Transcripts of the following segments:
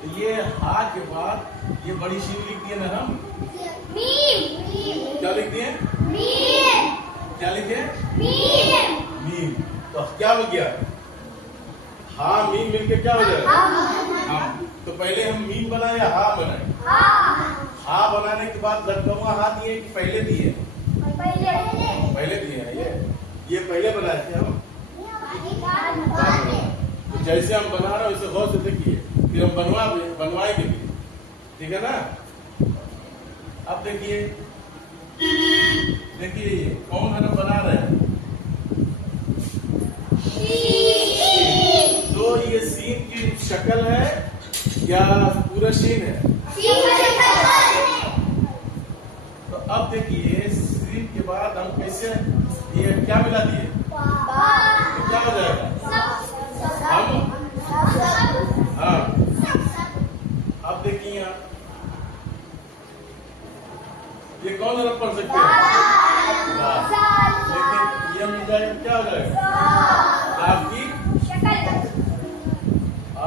तो ये हा के बाद ये बड़ी शीन लिख दिए ना हम। क्या लिख दिए? क्या लिखे? मीम। तो क्या हो गया? हा मीम मिलके क्या हो जाएगा? हम। तो पहले हम मीम बनाए या हा बनाए? हा बनाने के बाद लटकवा हा दिए कि पहले दिए? पहले दिए हैं ये पहले बनाए थे हम। तो जैसे हम बना रहे हैं वैसे गौर से देखिए, फिर हम बनवाएंगे भी, ठीक है ना? अब देखिए ये कौन है ना बना रहे हैं? तो ये सीन की शक्ल है या पूरा सीन है? तो अब देखिए सीन के बाद हम कैसे ये क्या मिला दिए? तो क्या हो जाएगा? हम हाँ। अब देखिए यहाँ ये कौन हरफ पढ़ सकते हैं? लेकिन ये मिल जाएगा क्या हो जाएगा? काफ की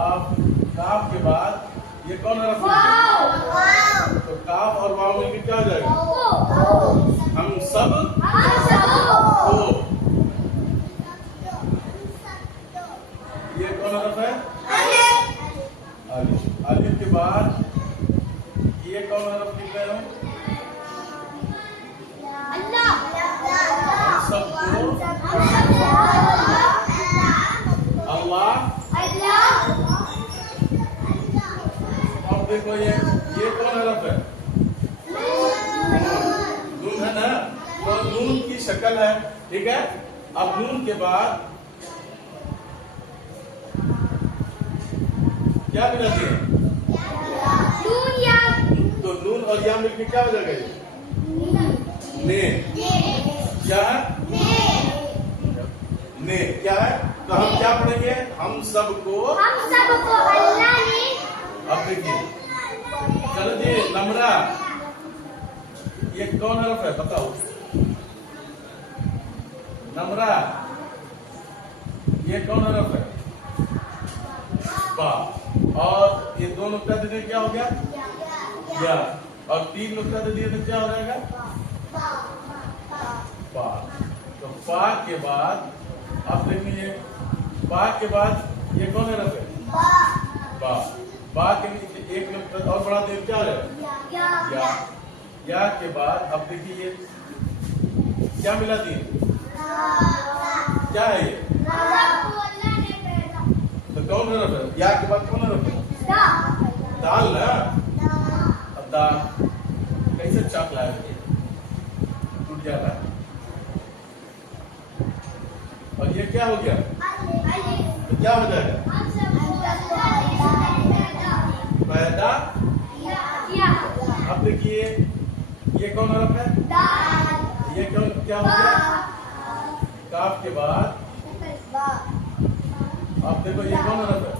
आप काफ के बाद ये कौन हरफ है? तो काफ और वाव मिलकर क्या हो जाएगा? हम सब को। ये कौन हरफ है? अलिफ। अलिफ के बाद ये कौन हरफ लिख रहे हैं? हम सबको अल्लाह। अब देखो ये कौन हरफ है? नून है ना? तो नून की शक्ल है, ठीक है? अब नून के बाद क्या मिला चाहिए? तो नून और या मिलकर क्या हो जाएगा? ने। क्या है? ने क्या है? तो हम क्या पढ़ेंगे? हम सबको अल्लाह ने। अब देखिए चलो जी नमरा, ये कौन हरफ है बताओ? नमरा ये कौन हरफ है? बा। और ये दो नुक्ता दे दिए क्या हो गया? या। और तीन नुक्ता दे दिए तो क्या हो जाएगा? पा। तो पा के बाद आप देखिए पा के बाद ये कौन हरफ है? बा। बा के नीचे एक नुक्ता और बढ़ा दे क्या हो जाएगा? या के बाद अब देखिए क्या मिला दिए? क्या है ये? तो कौन हरफ है? या के बाद कौन हरफ है? दाल ना। अब दाल कैसे चाक लाया? टूट जाएगा। और ये क्या हो गया? तो क्या हो जाएगा? पैदा। अब देखिए ये कौन हरफ है? ये क्या हो गया? काफ के बाद अब देखो ये कौन हरफ है?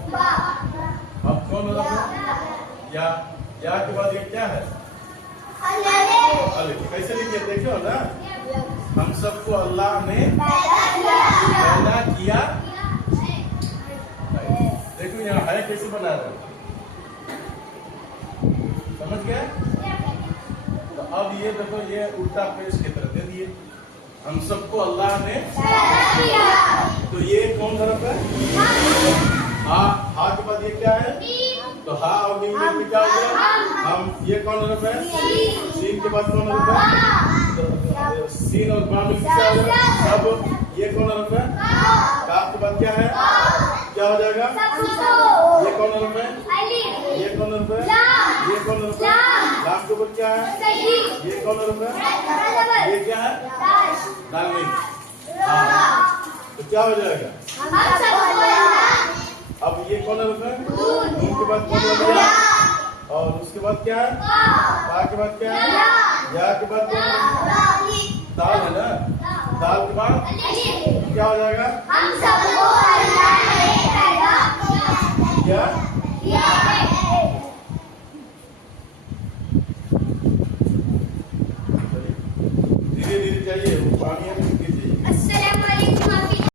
अब कौन हरफ है? या के बाद ये क्या है? अलिफ। कैसे लिखिए देखो ना? हम सबको अल्लाह ने पैदा किया। देखो यहाँ है कैसे बना रहे हैं, समझ गए? तो अब ये देखो ये उल्टा पेश की तरह दे दिए। हम सबको अल्लाह ने। तो ये कौन हरफ है? हा के बाद ये क्या है? तो हा और मीम में क्या हो गया? हम। ये कौन हरफ है? सीन के बाद कौन हरफ है? तो सीन और बा मिलकर क्या हो गया? सब। ये कौन हरफ है? काफ के बाद क्या है? क्या हो जाएगा? ये कौन हरफ है? ये कौन हरफ है? ये कौन हरफ है? लाम के ऊपर क्या है? ये कौन हरफ है? ये क्या है? दाल नहीं। तो क्या हो जाएगा? अब ये कौन हरफ है? नून के बाद कौन हरफ है? और उसके बाद क्या है? बा के बाद क्या है? या के बाद कौन है? दाल है ना? दाल के बाद क्या हो जाएगा? हम सबको अल्लाह ने पैदा किया।